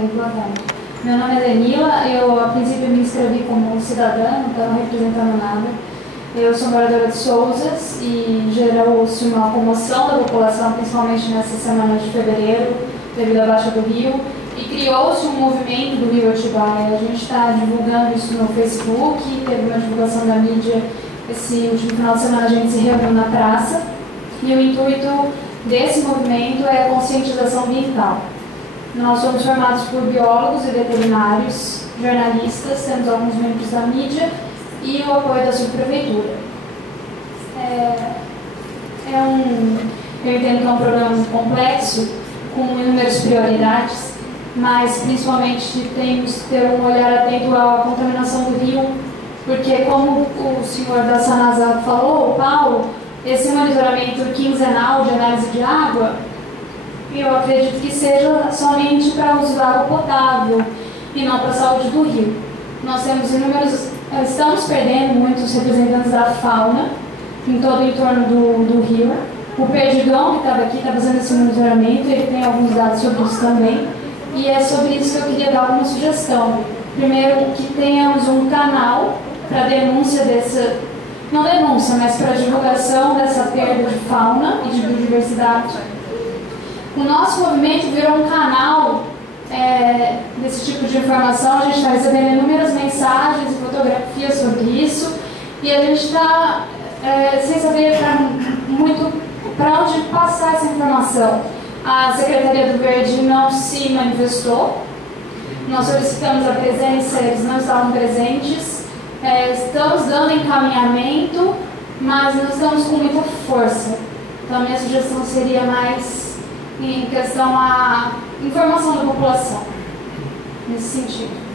Boa tarde. Meu nome é Danila, eu a princípio me inscrevi como cidadã, não estava representando nada. Eu sou moradora de Souzas e gerou-se uma comoção da população, principalmente nessa semana de fevereiro, devido à baixa do rio, e criou-se um movimento do Rio Atibaia. A gente está divulgando isso no Facebook, teve uma divulgação da mídia. Esse último final de semana a gente se reuniu na praça e o intuito desse movimento é a conscientização ambiental. Nós somos formados por biólogos e veterinários, jornalistas, temos alguns membros da mídia e o apoio da subprefeitura. Eu entendo que é um problema muito complexo, com inúmeras prioridades, mas principalmente temos que ter um olhar atento à contaminação do rio, porque como o senhor da Sanasa falou, o Paulo, esse monitoramento quinzenal de análise de água, eu acredito que seja somente para uso da água potável e não para a saúde do rio. Nós temos estamos perdendo muitos representantes da fauna em todo o entorno do rio. O Perdigão, que estava aqui, está fazendo esse monitoramento, ele tem alguns dados sobre isso também, e é sobre isso que eu queria dar uma sugestão. Primeiro, que tenhamos um canal para denúncia não denúncia, mas para divulgação dessa perda de fauna e de biodiversidade. O nosso movimento virou um canal desse tipo de informação. A gente está recebendo inúmeras mensagens e fotografias sobre isso e a gente está sem saber muito para onde passar essa informação. A Secretaria do Verde não se manifestou, nós solicitamos a presença, eles não estavam presentes, estamos dando encaminhamento, mas não estamos com muita força. Então a minha sugestão seria mais em questão à informação da população, nesse sentido.